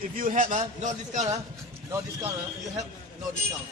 If you help, no discount, no discount, you help, no discount.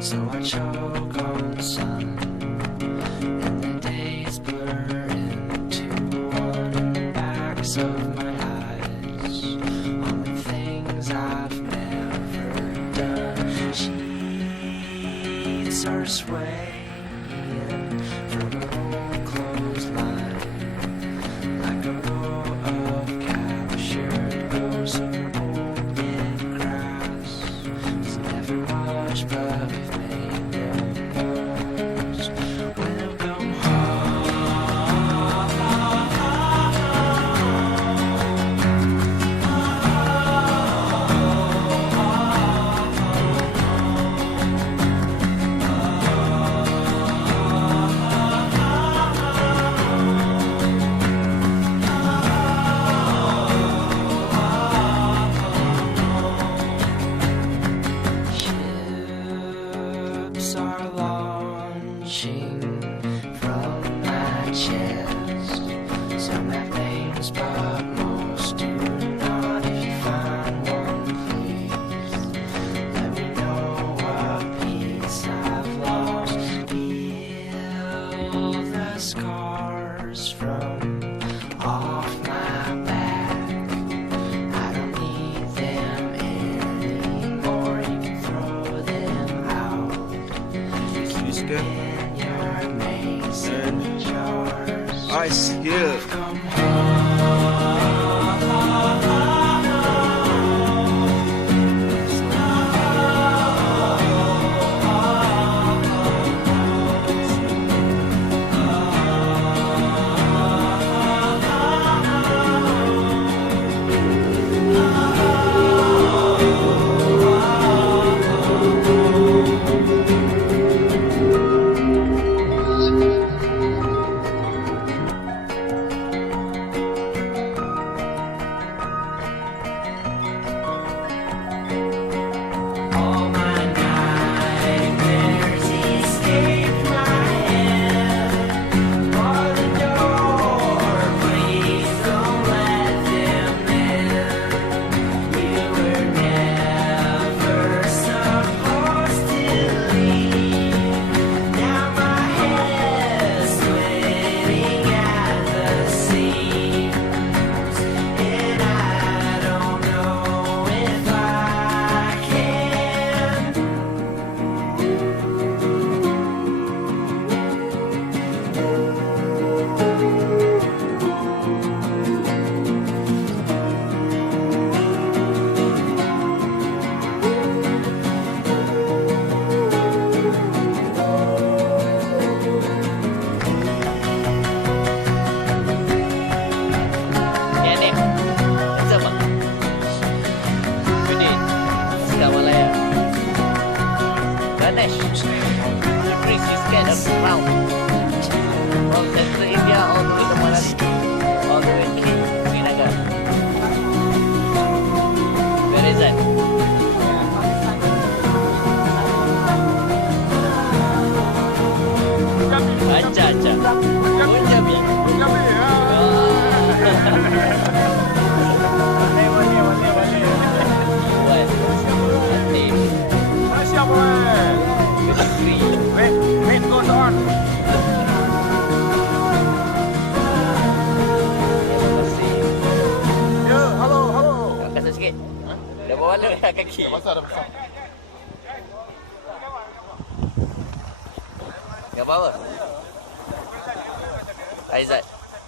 So I choke on the sun in the day. swaying from an old clothesline, like a row of cows shared rows of old and grass. It's never washed, but we've made them worse. Welcome ships are launching from my chest. Some have names, but most do not. If you find one, please let me know what piece I've lost. Heal the scars from off my back. I don't need them anymore. You can throw them out in your mason jars. Ice here. Come home. All my nightmares escape my head. Bar the door, please don't let them in. You were never supposed to leave. Now my head's splitting at the seams, and I don't know if I can. Yeah, Nick. What's up, bang? Good day. Sekarang Malaya. Ganesh. The breeze is kind of round. From central India all the way to Manali. All the way to Srinagar. Where is that? Acha, acha. Punjab ya? What? Nanti. Angkat sikit. Dah bawa mana kaki? Dah besar. Gambar apa? Aizat.